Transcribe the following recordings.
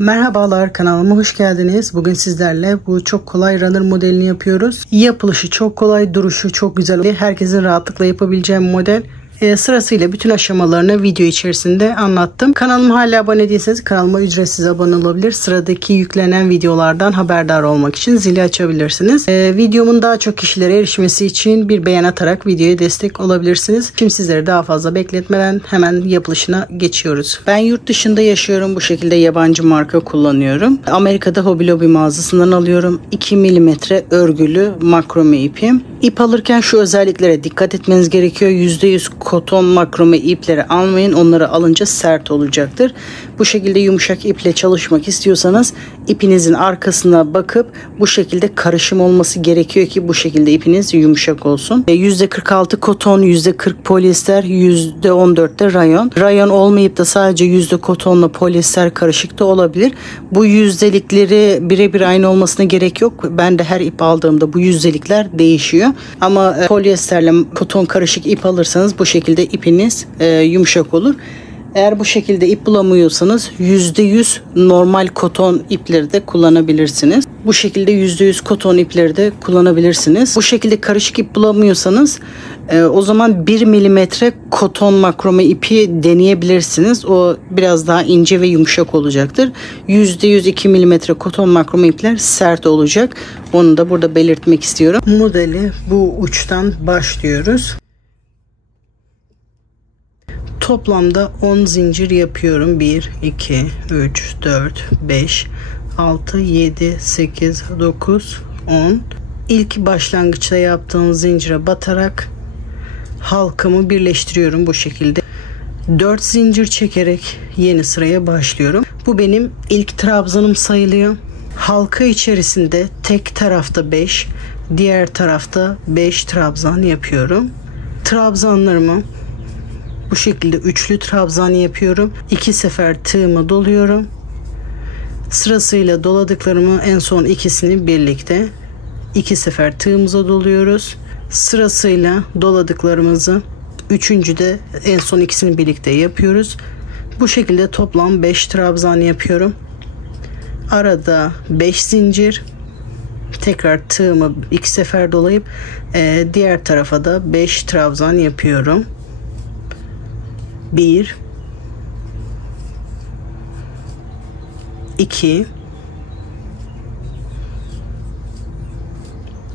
Merhabalar, kanalıma hoş geldiniz. Bugün sizlerle bu çok kolay runner modelini yapıyoruz. Yapılışı çok kolay, duruşu çok güzel. Herkesin rahatlıkla yapabileceği bir model. Sırasıyla bütün aşamalarını video içerisinde anlattım. Kanalıma hala abone değilseniz kanalıma ücretsiz abone olabilir. Sıradaki yüklenen videolardan haberdar olmak için zili açabilirsiniz. Videomun daha çok kişilere erişmesi için bir beğen atarak videoya destek olabilirsiniz. Şimdi sizleri daha fazla bekletmeden hemen yapılışına geçiyoruz. Ben yurt dışında yaşıyorum. Bu şekilde yabancı marka kullanıyorum. Amerika'da Hobby Lobby mağazasından alıyorum. 2 mm örgülü makrome ipim. İp alırken şu özelliklere dikkat etmeniz gerekiyor. %100 koton makrome ipleri almayın. Onları alınca sert olacaktır. Bu şekilde yumuşak iple çalışmak istiyorsanız ipinizin arkasına bakıp bu şekilde karışım olması gerekiyor ki bu şekilde ipiniz yumuşak olsun. %46 koton, %40 polyester, %14 de rayon. Rayon olmayıp da sadece kotonla polyester karışık da olabilir. Bu yüzdelikleri birebir aynı olmasına gerek yok. Ben de her ip aldığımda bu yüzdelikler değişiyor. Ama polyesterle koton karışık ip alırsanız bu şekilde ipiniz yumuşak olur. Eğer bu şekilde ip bulamıyorsanız %100 normal koton ipleri de kullanabilirsiniz. Bu şekilde %100 koton ipleri de kullanabilirsiniz. Bu şekilde karışık ip bulamıyorsanız o zaman 1 mm koton makrome ipi deneyebilirsiniz. O biraz daha ince ve yumuşak olacaktır. %100 2 mm koton makrome ipler sert olacak. Onu da burada belirtmek istiyorum. Modeli bu uçtan başlıyoruz. Toplamda 10 zincir yapıyorum. 1, 2, 3, 4, 5, 6, 7, 8, 9, 10. İlk başlangıçta yaptığım zincire batarak halkamı birleştiriyorum bu şekilde. 4 zincir çekerek yeni sıraya başlıyorum. Bu benim ilk trabzanım sayılıyor. Halka içerisinde tek tarafta 5, diğer tarafta 5 trabzan yapıyorum. Trabzanlarımı bu şekilde üçlü trabzan yapıyorum. 2 sefer tığımı doluyorum. Sırasıyla doladıklarımı en son ikisini birlikte 2 sefer tığımıza doluyoruz. Sırasıyla doladıklarımızı üçüncüde en son ikisini birlikte yapıyoruz. Bu şekilde toplam 5 trabzan yapıyorum. Arada 5 zincir. Tekrar tığımı 2 sefer dolayıp diğer tarafa da 5 trabzan yapıyorum. 1 2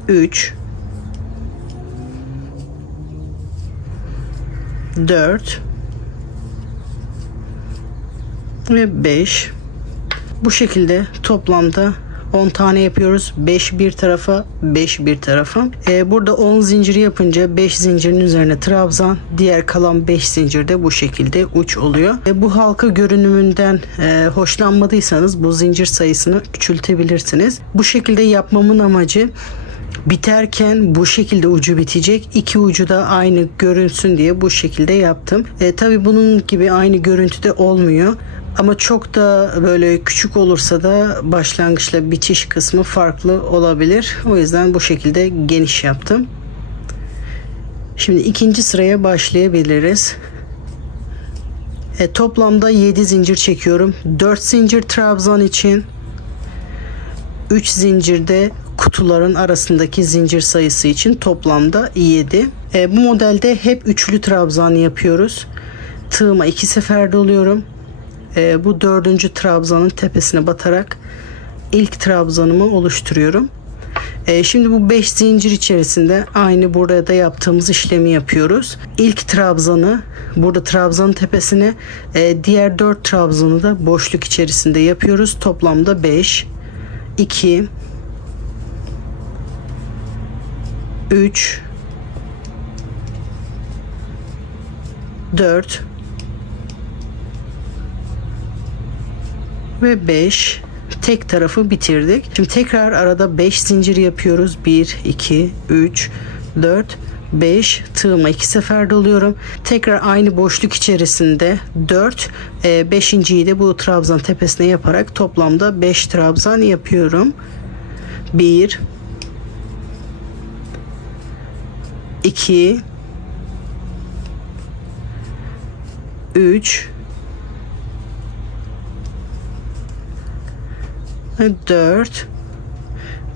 3 4 ve 5. Bu şekilde toplamda 10 tane yapıyoruz. 5 bir tarafa, 5 bir tarafa. Burada 10 zinciri yapınca 5 zincirin üzerine trabzan, diğer kalan 5 zincir de bu şekilde uç oluyor. Bu halka görünümünden hoşlanmadıysanız bu zincir sayısını küçültebilirsiniz. Bu şekilde yapmamın amacı biterken bu şekilde ucu bitecek. İki ucu da aynı görünsün diye bu şekilde yaptım. Tabi bunun gibi aynı görüntüde olmuyor. Ama çok da böyle küçük olursa da başlangıçla bitiş kısmı farklı olabilir. O yüzden bu şekilde geniş yaptım. Şimdi ikinci sıraya başlayabiliriz. Toplamda 7 zincir çekiyorum. 4 zincir trabzan için, 3 zincirde kutuların arasındaki zincir sayısı için toplamda 7. Bu modelde hep üçlü trabzan yapıyoruz. Tığıma 2 sefer doluyorum. Bu 4. trabzanın tepesine batarak ilk trabzanımı oluşturuyorum. Şimdi bu 5 zincir içerisinde aynı burada yaptığımız işlemi yapıyoruz. İlk trabzanı burada trabzanın tepesine, diğer 4 trabzanı da boşluk içerisinde yapıyoruz. Toplamda 5 2 3 4 ve 5. Tek tarafı bitirdik. Şimdi tekrar arada 5 zincir yapıyoruz. 1 2 3 4 5. Tığıma 2 sefer doluyorum. Tekrar aynı boşluk içerisinde 4, 5.'yi de bu trabzan tepesine yaparak toplamda 5 trabzan yapıyorum. 1 2 3 4,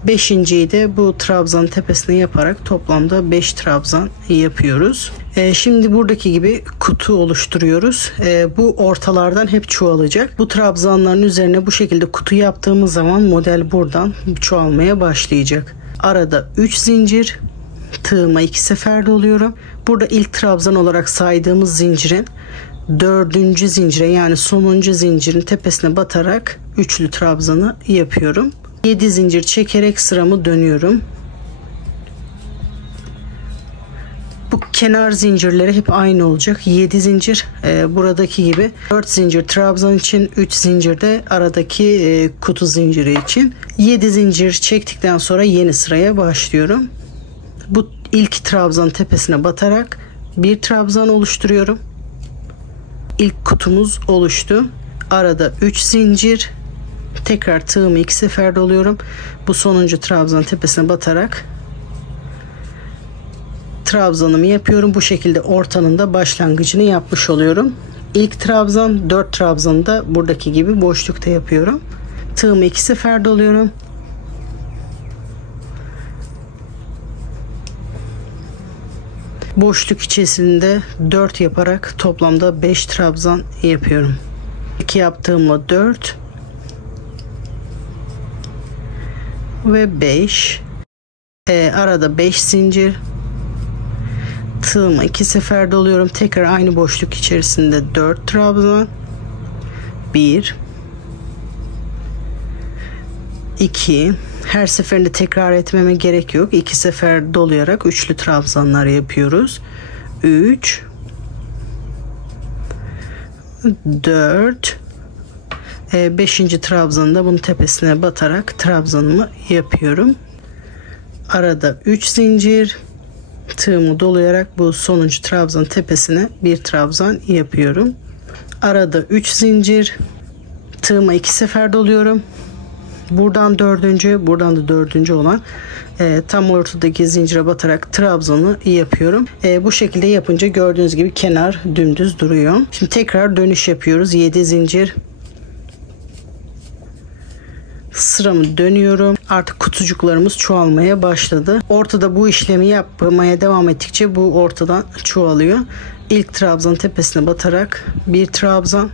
5.'yi de bu trabzanın tepesine yaparak toplamda 5 trabzan yapıyoruz. Şimdi buradaki gibi kutu oluşturuyoruz. Bu ortalardan hep çoğalacak. Bu trabzanların üzerine bu şekilde kutu yaptığımız zaman model buradan çoğalmaya başlayacak. Arada 3 zincir, tığıma 2 sefer doluyorum. Burada ilk trabzan olarak saydığımız zincirin 4. zincire, yani sonuncu zincirin tepesine batarak üçlü trabzanı yapıyorum. 7 zincir çekerek sıramı dönüyorum. Bu kenar zincirleri hep aynı olacak. 7 zincir buradaki gibi, 4 zincir trabzan için, 3 zincir de aradaki kutu zinciri için. 7 zincir çektikten sonra yeni sıraya başlıyorum. Bu ilk trabzan tepesine batarak bir trabzan oluşturuyorum. İlk kutumuz oluştu. Arada 3 zincir, tekrar tığımı 2 sefer doluyorum. Bu sonuncu trabzan tepesine batarak trabzanımı yapıyorum. Bu şekilde ortanın da başlangıcını yapmış oluyorum. İlk trabzan, 4 trabzanı da buradaki gibi boşlukta yapıyorum. Tığımı 2 sefer doluyorum. Boşluk içerisinde 4 yaparak toplamda 5 trabzan yapıyorum. 2 yaptığımla 4 ve 5. Arada 5 zincir, tığıma 2 sefer doluyorum. Tekrar aynı boşluk içerisinde 4 trabzan, 1, 2. Her seferinde tekrar etmeme gerek yok. 2 sefer dolayarak üçlü trabzanlar yapıyoruz. 3, 4, 5. trabzanı bunun tepesine batarak trabzanımı yapıyorum. Arada 3 zincir, tığımı dolayarak bu sonuncu trabzanın tepesine bir trabzan yapıyorum. Arada 3 zincir, tığıma 2 sefer doluyorum. Buradan 4. buradan da 4. olan tam ortadaki zincire batarak trabzanı yapıyorum. Bu şekilde yapınca gördüğünüz gibi kenar dümdüz duruyor. Şimdi tekrar dönüş yapıyoruz. 7 zincir, sıramı dönüyorum. Artık kutucuklarımız çoğalmaya başladı. Ortada bu işlemi yapmaya devam ettikçe bu ortadan çoğalıyor. İlk trabzan tepesine batarak bir trabzan,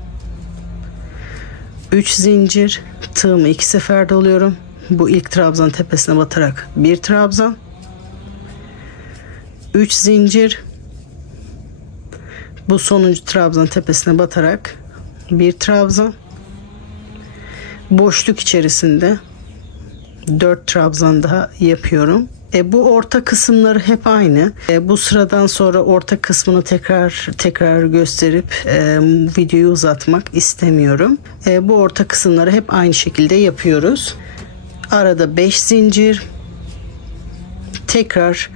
3 zincir, tığımı 2 sefer doluyorum. Bu ilk trabzan tepesine batarak bir trabzan, 3 zincir, bu sonuncu trabzan tepesine batarak bir trabzan, boşluk içerisinde 4 trabzan daha yapıyorum. Bu orta kısımları hep aynı. Bu sıradan sonra orta kısmını tekrar gösterip videoyu uzatmak istemiyorum. Bu orta kısımları hep aynı şekilde yapıyoruz. Arada 5 zincir, tekrar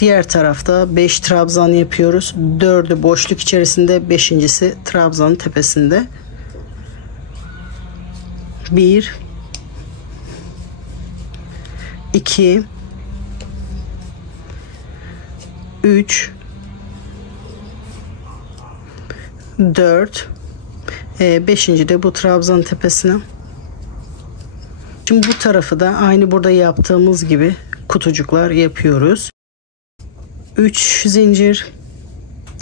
diğer tarafta 5 trabzan yapıyoruz. 4'ü boşluk içerisinde, 5.'si trabzanın tepesinde. 1, 2, 3, 4, 5. de bu trabzanın tepesine. Şimdi bu tarafı da aynı burada yaptığımız gibi kutucuklar yapıyoruz. 3 zincir,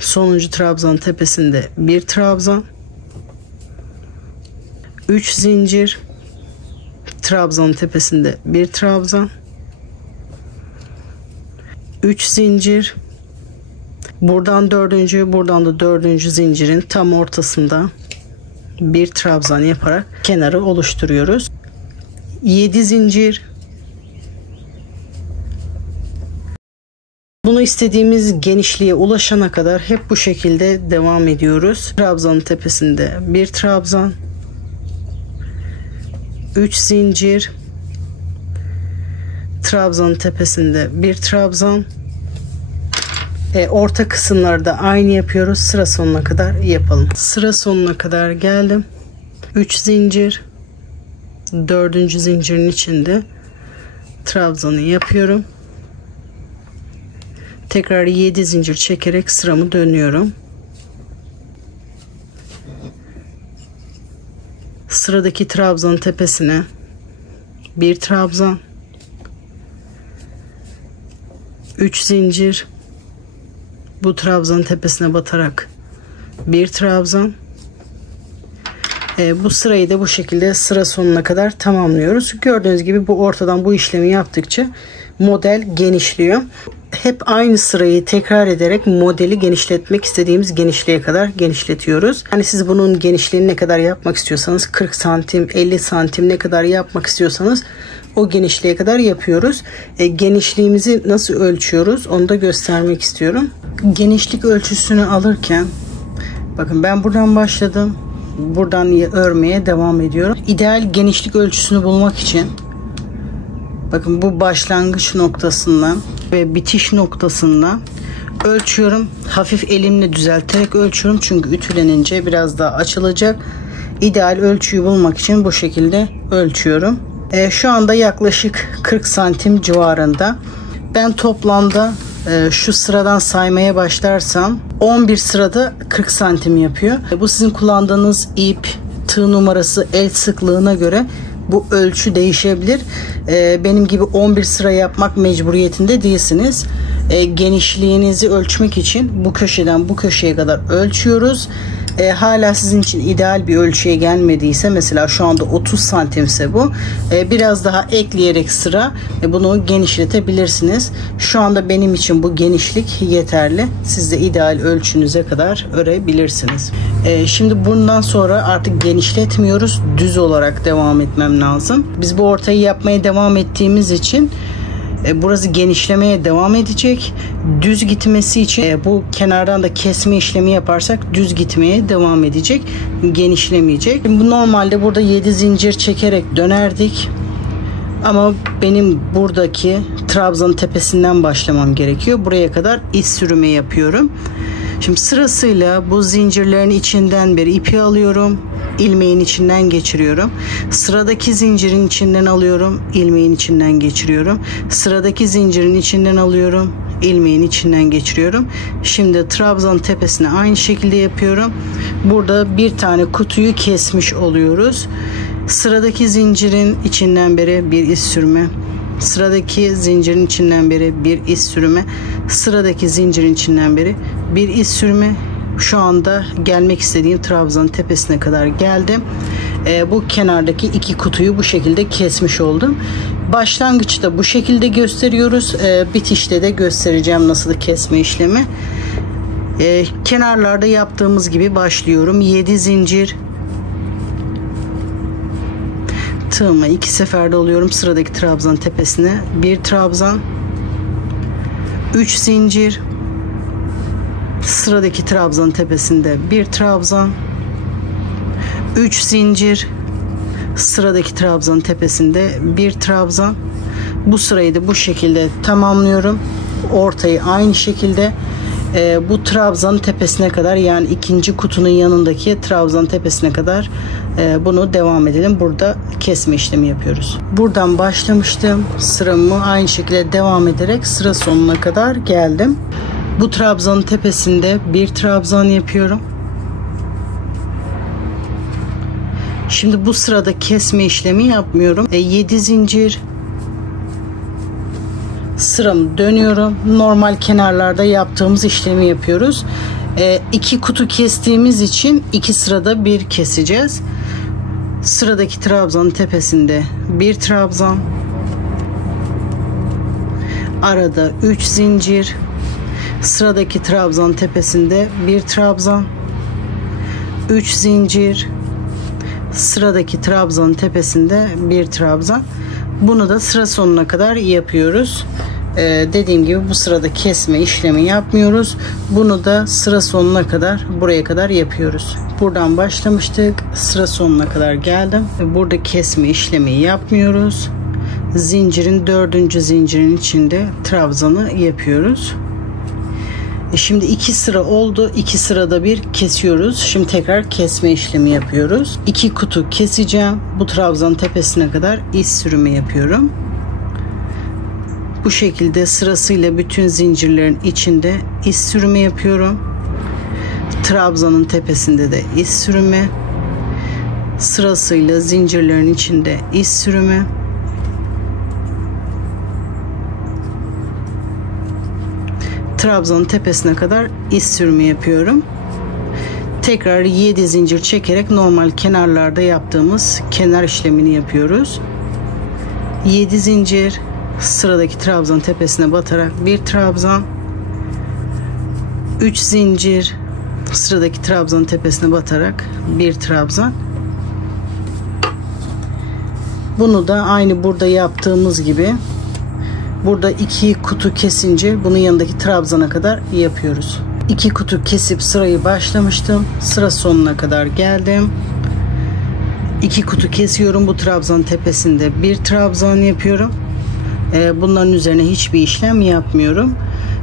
sonuncu trabzanın tepesinde bir trabzan, 3 zincir, trabzanın tepesinde bir trabzan, 3 zincir, buradan 4. buradan da 4. zincirin tam ortasında bir trabzan yaparak kenarı oluşturuyoruz. 7 zincir, bunu istediğimiz genişliğe ulaşana kadar hep bu şekilde devam ediyoruz. Trabzanın tepesinde bir trabzan, 3 zincir, trabzanın tepesinde bir trabzan. Orta kısımları da aynı yapıyoruz. Sıra sonuna kadar yapalım. Sıra sonuna kadar geldim. 3 zincir, 4. zincirin içinde trabzanı yapıyorum. Tekrar 7 zincir çekerek sıramı dönüyorum. Sıradaki trabzanın tepesine bir trabzan, 3 zincir, bu trabzanın tepesine batarak bir trabzan. Bu sırayı da bu şekilde sıra sonuna kadar tamamlıyoruz. Gördüğünüz gibi bu ortadan bu işlemi yaptıkça model genişliyor. Hep aynı sırayı tekrar ederek modeli genişletmek istediğimiz genişliğe kadar genişletiyoruz. Yani siz bunun genişliğini ne kadar yapmak istiyorsanız, 40 santim, 50 santim ne kadar yapmak istiyorsanız o genişliğe kadar yapıyoruz. Genişliğimizi nasıl ölçüyoruz onu da göstermek istiyorum. Genişlik ölçüsünü alırken bakın ben buradan başladım. Buradan örmeye devam ediyorum. İdeal genişlik ölçüsünü bulmak için bakın bu başlangıç noktasından ve bitiş noktasından ölçüyorum. Hafif elimle düzelterek ölçüyorum. Çünkü ütülenince biraz daha açılacak. İdeal ölçüyü bulmak için bu şekilde ölçüyorum. Şu anda yaklaşık 40 santim civarında. Ben toplamda şu sıradan saymaya başlarsam 11 sırada 40 santim yapıyor. Bu sizin kullandığınız ip, tığ numarası, el sıklığına göre bu ölçü değişebilir. Benim gibi 11 sıra yapmak mecburiyetinde değilsiniz. Genişliğinizi ölçmek için bu köşeden bu köşeye kadar ölçüyoruz. Hala sizin için ideal bir ölçüye gelmediyse, mesela şu anda 30 santimse bu, biraz daha ekleyerek sıra bunu genişletebilirsiniz. Şu anda benim için bu genişlik yeterli. Siz de ideal ölçünüze kadar örebilirsiniz. Şimdi bundan sonra artık genişletmiyoruz. Düz olarak devam etmem lazım. Biz bu ortayı yapmaya devam ettiğimiz için burası genişlemeye devam edecek. Düz gitmesi için bu kenardan da kesme işlemi yaparsak düz gitmeye devam edecek. Genişlemeyecek. Bu normalde burada 7 zincir çekerek dönerdik. Ama benim buradaki trabzanın tepesinden başlamam gerekiyor. Buraya kadar iz sürümü yapıyorum. Şimdi sırasıyla bu zincirlerin içinden bir ipi alıyorum. İlmeğin içinden geçiriyorum. Sıradaki zincirin içinden alıyorum. İlmeğin içinden geçiriyorum. Sıradaki zincirin içinden alıyorum. İlmeğin içinden geçiriyorum. Şimdi trabzanın tepesine aynı şekilde yapıyorum. Burada bir tane kutuyu kesmiş oluyoruz. Sıradaki zincirin içinden beri bir iz sürme. Sıradaki zincirin içinden beri bir iz sürme. Sıradaki zincirin içinden beri bir iz sürme. Şu anda gelmek istediğim trabzanın tepesine kadar geldim. Bu kenardaki iki kutuyu bu şekilde kesmiş oldum. Başlangıçta bu şekilde gösteriyoruz. Bitişte de göstereceğim nasıl kesme işlemi. Kenarlarda yaptığımız gibi başlıyorum. 7 zincir. Tığımı 2 seferde alıyorum. Sıradaki trabzanın tepesine bir trabzan. 3 zincir. Sıradaki trabzanın tepesinde bir trabzan, 3 zincir, sıradaki trabzanın tepesinde bir trabzan. Bu sırayı da bu şekilde tamamlıyorum. Ortayı aynı şekilde bu trabzanın tepesine kadar, yani ikinci kutunun yanındaki trabzanın tepesine kadar bunu devam edelim. Burada kesme işlemi yapıyoruz. Buradan başlamıştım. Sıramı aynı şekilde devam ederek sıra sonuna kadar geldim. Bu trabzanın tepesinde bir trabzan yapıyorum. Şimdi bu sırada kesme işlemi yapmıyorum. 7 zincir. Sıramı dönüyorum. Normal kenarlarda yaptığımız işlemi yapıyoruz. 2 kutu kestiğimiz için 2 sırada bir keseceğiz. Sıradaki trabzanın tepesinde bir trabzan. Arada 3 zincir. Sıradaki trabzan tepesinde bir trabzan, 3 zincir, sıradaki trabzanın tepesinde bir trabzan. Bunu da sıra sonuna kadar yapıyoruz. Dediğim gibi bu sırada kesme işlemi yapmıyoruz. Bunu da sıra sonuna kadar, buraya kadar yapıyoruz. Buradan başlamıştık. Sıra sonuna kadar geldim. Burada kesme işlemi yapmıyoruz. Zincirin 4. zincirin içinde trabzanı yapıyoruz. Şimdi 2 sıra oldu. 2 sırada bir kesiyoruz. Şimdi tekrar kesme işlemi yapıyoruz. 2 kutu keseceğim. Bu trabzanın tepesine kadar iz sürümü yapıyorum. Bu şekilde sırasıyla bütün zincirlerin içinde iz sürümü yapıyorum. Trabzanın tepesinde de iz sürümü. Sırasıyla zincirlerin içinde iz sürümü. trabzanın tepesine kadar iz sürümü yapıyorum. Tekrar 7 zincir çekerek normal kenarlarda yaptığımız kenar işlemini yapıyoruz. 7 zincir, sıradaki trabzanın tepesine batarak bir trabzan, 3 zincir, sıradaki trabzanın tepesine batarak bir trabzan. Bunu da aynı burada yaptığımız gibi burada 2 kutu kesince bunun yanındaki trabzana kadar yapıyoruz. 2 kutu kesip sırayı başlamıştım. Sıra sonuna kadar geldim. 2 kutu kesiyorum. Bu trabzanın tepesinde bir trabzan yapıyorum. Bunların üzerine hiçbir işlem yapmıyorum.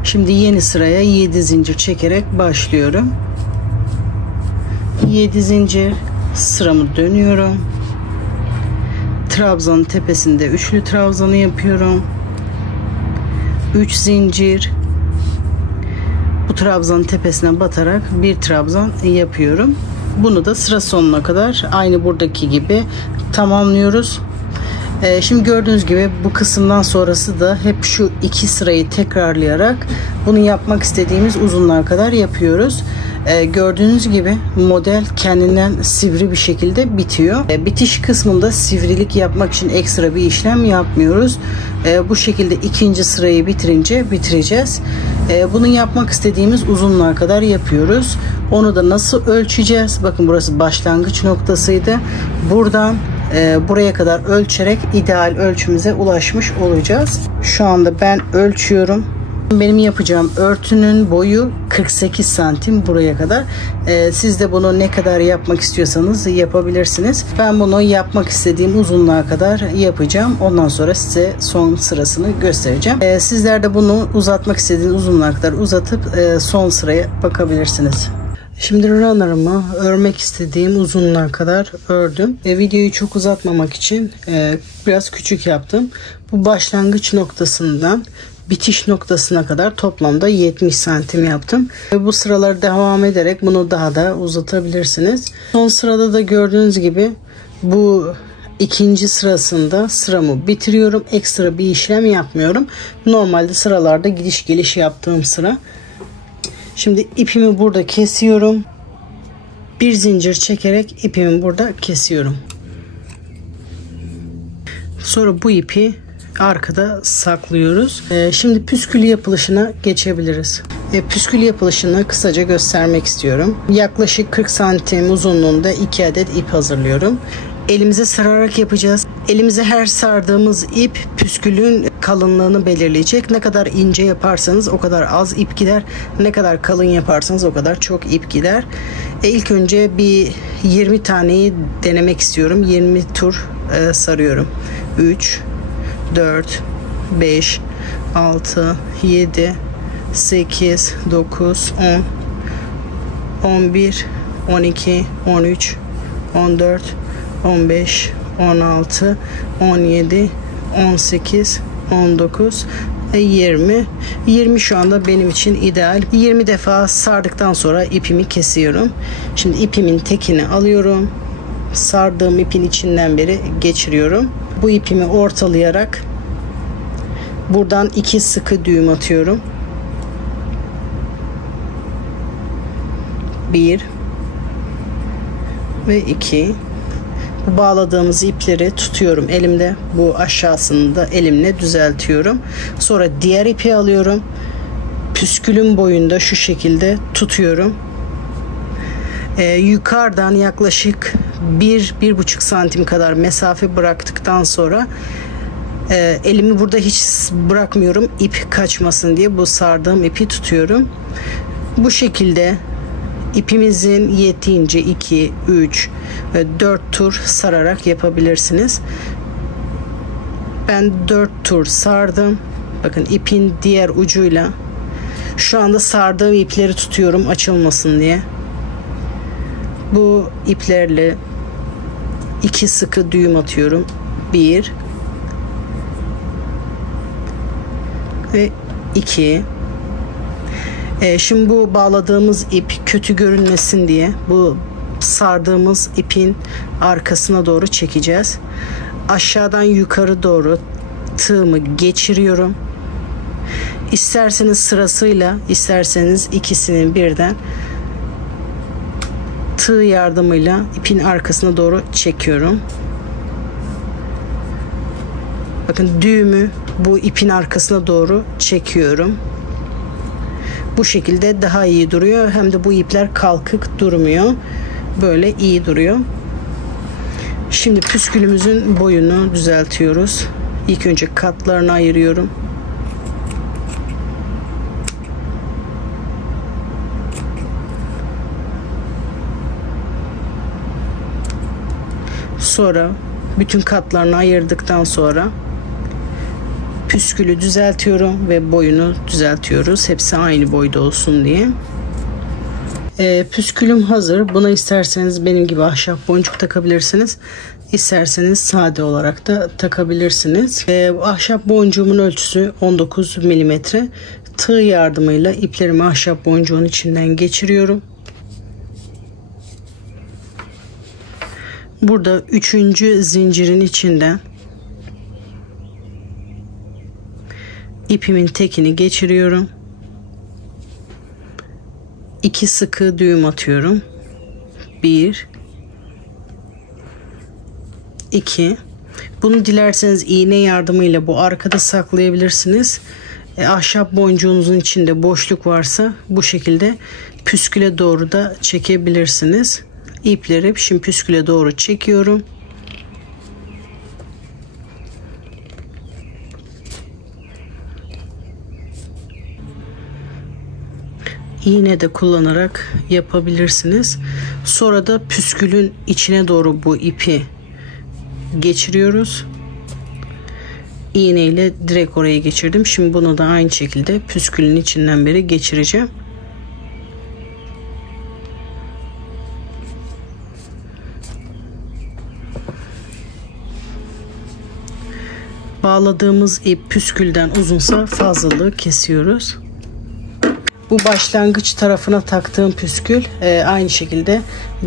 Şimdi yeni sıraya 7 zincir çekerek başlıyorum. 7 zincir, sıramı dönüyorum. Trabzanın tepesinde üçlü trabzanı yapıyorum. 3 zincir, bu trabzanın tepesine batarak bir trabzan yapıyorum. Bunu da sıra sonuna kadar aynı buradaki gibi tamamlıyoruz. Şimdi gördüğünüz gibi bu kısımdan sonrası da hep şu 2 sırayı tekrarlayarak bunu yapmak istediğimiz uzunluğa kadar yapıyoruz. Gördüğünüz gibi model kendinden sivri bir şekilde bitiyor. Bitiş kısmında sivrilik yapmak için ekstra bir işlem yapmıyoruz. Bu şekilde ikinci sırayı bitirince bitireceğiz. Bunu yapmak istediğimiz uzunluğa kadar yapıyoruz. Onu da nasıl ölçeceğiz? Bakın burası başlangıç noktasıydı. Buradan buraya kadar ölçerek ideal ölçümüze ulaşmış olacağız. Şu anda ben ölçüyorum. Benim yapacağım örtünün boyu 48 santim buraya kadar. Siz de bunu ne kadar yapmak istiyorsanız yapabilirsiniz. Ben bunu yapmak istediğim uzunluğa kadar yapacağım. Ondan sonra size son sırasını göstereceğim. Sizler de bunu uzatmak istediğiniz uzunluğa kadar uzatıp son sıraya bakabilirsiniz. Şimdi runner'ımı örmek istediğim uzunluğa kadar ördüm. Videoyu çok uzatmamak için biraz küçük yaptım. Bu başlangıç noktasından bitiş noktasına kadar toplamda 70 santim yaptım. Bu sıraları devam ederek bunu daha da uzatabilirsiniz. Son sırada da gördüğünüz gibi bu ikinci sırasında sıramı bitiriyorum. Ekstra bir işlem yapmıyorum. Normalde sıralarda gidiş geliş yaptığım sıra. Şimdi ipimi burada kesiyorum. Bir zincir çekerek ipimi burada kesiyorum. Sonra bu ipi arkada saklıyoruz. Şimdi püskül yapılışına geçebiliriz. Püskül yapılışını kısaca göstermek istiyorum. Yaklaşık 40 santim uzunluğunda 2 adet ip hazırlıyorum. Elimize sararak yapacağız. Elimize her sardığımız ip püskülün kalınlığını belirleyecek. Ne kadar ince yaparsanız o kadar az ip gider. Ne kadar kalın yaparsanız o kadar çok ip gider. İlk önce bir 20 taneyi denemek istiyorum. 20 tur sarıyorum. 3, 4, 5, 6, 7, 8, 9, 10, 11, 12, 13, 14, 15, 16, 17, 18, 19 ve 20. 20 şu anda benim için ideal. 20 defa sardıktan sonra ipimi kesiyorum. Şimdi ipimin tekini alıyorum. Sardığım ipin içinden beri geçiriyorum. Bu ipimi ortalayarak buradan 2 sıkı düğüm atıyorum. 1 ve 2. Bu bağladığımız ipleri tutuyorum elimde. Bu aşağısını da elimle düzeltiyorum. Sonra diğer ipi alıyorum. Püskülün boyunda şu şekilde tutuyorum. Yukarıdan yaklaşık 1-1,5 santim kadar mesafe bıraktıktan sonra elimi burada hiç bırakmıyorum ip kaçmasın diye bu sardığım ipi tutuyorum. Bu şekilde ipimizin yettiğince 2, 3 ve 4 tur sararak yapabilirsiniz. Ben 4 tur sardım. Bakın ipin diğer ucuyla şu anda sardığım ipleri tutuyorum açılmasın diye. Bu iplerle 2 sıkı düğüm atıyorum. 1 ve 2. Şimdi bu bağladığımız ip kötü görünmesin diye bu sardığımız ipin arkasına doğru çekeceğiz. Aşağıdan yukarı doğru tığımı geçiriyorum. İsterseniz sırasıyla, isterseniz ikisinin birden tığ yardımıyla ipin arkasına doğru çekiyorum. Bakın düğümü bu ipin arkasına doğru çekiyorum. Bu şekilde daha iyi duruyor. Hem de bu ipler kalkık durmuyor. Böyle iyi duruyor. Şimdi püskülümüzün boyunu düzeltiyoruz. İlk önce katlarını ayırıyorum. Sonra bütün katlarını ayırdıktan sonra püskülü düzeltiyorum ve boyunu düzeltiyoruz. Hepsi aynı boyda olsun diye. Püskülüm hazır. Buna isterseniz benim gibi ahşap boncuk takabilirsiniz. İsterseniz sade olarak da takabilirsiniz. Ahşap boncuğumun ölçüsü 19 mm. Tığ yardımıyla iplerimi ahşap boncuğun içinden geçiriyorum. Burada 3. zincirin içinden ipimin tekini geçiriyorum. 2 sıkı düğüm atıyorum. 1 2. Bunu dilerseniz iğne yardımıyla bu arkada saklayabilirsiniz. Ahşap boncuğunuzun içinde boşluk varsa bu şekilde püsküle doğru da çekebilirsiniz. İpleri şimdi püsküle doğru çekiyorum. İğne de kullanarak yapabilirsiniz. Sonra da püskülün içine doğru bu ipi geçiriyoruz. İğne ile direkt oraya geçirdim. Şimdi bunu da aynı şekilde püskülün içinden beri geçireceğim. Bağladığımız ip püskülden uzunsa fazlalığı kesiyoruz. Bu başlangıç tarafına taktığım püskül aynı şekilde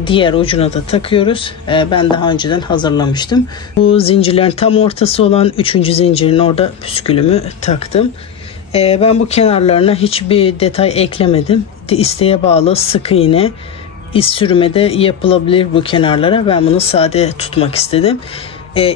diğer ucuna da takıyoruz. Ben daha önceden hazırlamıştım. Bu zincirlerin tam ortası olan 3. zincirin orada püskülümü taktım. Ben bu kenarlarına hiçbir detay eklemedim. İsteğe bağlı sık iğne, iz sürme de yapılabilir bu kenarlara. Ben bunu sade tutmak istedim.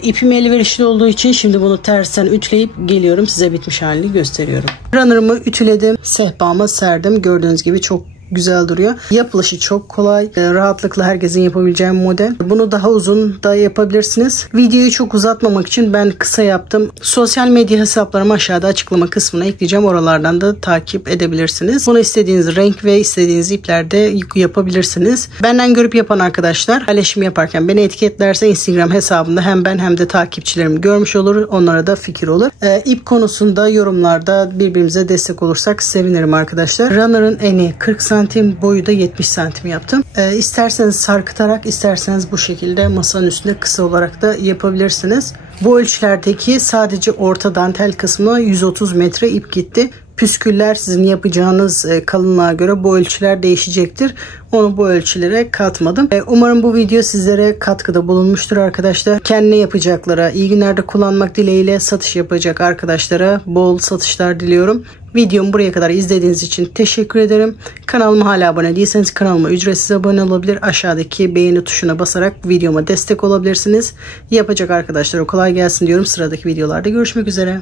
İpim elverişli olduğu için şimdi bunu tersten ütüleyip geliyorum, size bitmiş halini gösteriyorum. Runner'ımı ütüledim, sehpama serdim. Gördüğünüz gibi çok güzel duruyor. Yapılışı çok kolay. Rahatlıkla herkesin yapabileceği model. Bunu daha uzun da yapabilirsiniz. Videoyu çok uzatmamak için ben kısa yaptım. Sosyal medya hesaplarımı aşağıda açıklama kısmına ekleyeceğim. Oralardan da takip edebilirsiniz. Bunu istediğiniz renk ve istediğiniz iplerde yapabilirsiniz. Benden görüp yapan arkadaşlar paylaşım yaparken beni etiketlerse Instagram hesabımda hem ben hem de takipçilerim görmüş olur. Onlara da fikir olur. İp konusunda yorumlarda birbirimize destek olursak sevinirim arkadaşlar. Runner'ın eni 40 santim, boyu da 70 santim yaptım. İsterseniz sarkıtarak, isterseniz bu şekilde masanın üstünde kısa olarak da yapabilirsiniz. Bu ölçülerdeki sadece orta dantel kısmına 130 metre ip gitti. Püsküller sizin yapacağınız kalınlığa göre bu ölçüler değişecektir. Onu bu ölçülere katmadım. Umarım bu video sizlere katkıda bulunmuştur arkadaşlar. Kendine yapacaklara, iyi günlerde kullanmak dileğiyle satış yapacak arkadaşlara bol satışlar diliyorum. Videomu buraya kadar izlediğiniz için teşekkür ederim. Kanalıma hala abone değilseniz kanalıma ücretsiz abone olabilir. Aşağıdaki beğeni tuşuna basarak videoma destek olabilirsiniz. Yapacak arkadaşlara kolay gelsin diyorum. Sıradaki videolarda görüşmek üzere.